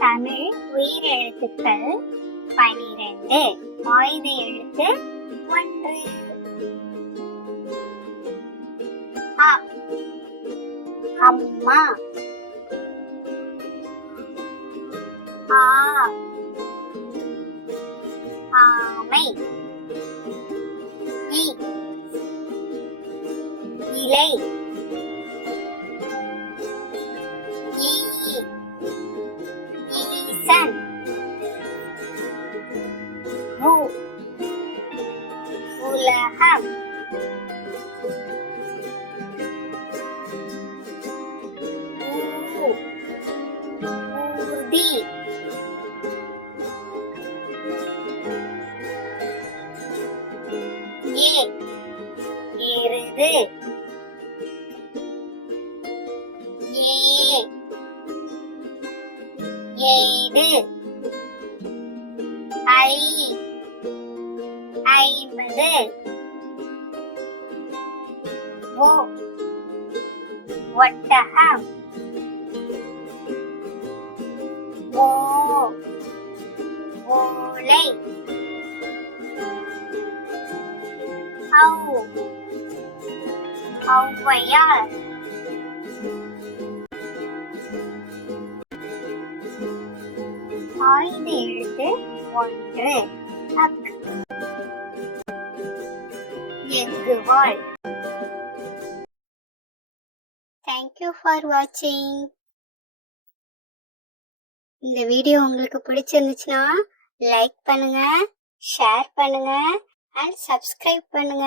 தமிழ் உயிரெழுத்துக்கள் 12. ஆயுத எழுத்து 1. அ அம்மா. ஆ ஆமை. இ இலை. ஈ ஈசன். உ உலகம். ஊ ஊர்தி. ஏ எருது. ஏ ஏடு. ஐ 50. ஓ ஒட்டகம். ஓ ஓலை. ஔ ஔவையார். ஆயுத எழுத்து 1. அக் எக்குவாள். Thank you for watching. இந்த வீடியோ உங்களுக்கு பிடிச்சிருந்துச்சுன்னா லைக் பண்ணுங்க, ஷேர் பண்ணுங்க and subscribe பண்ணுங்க.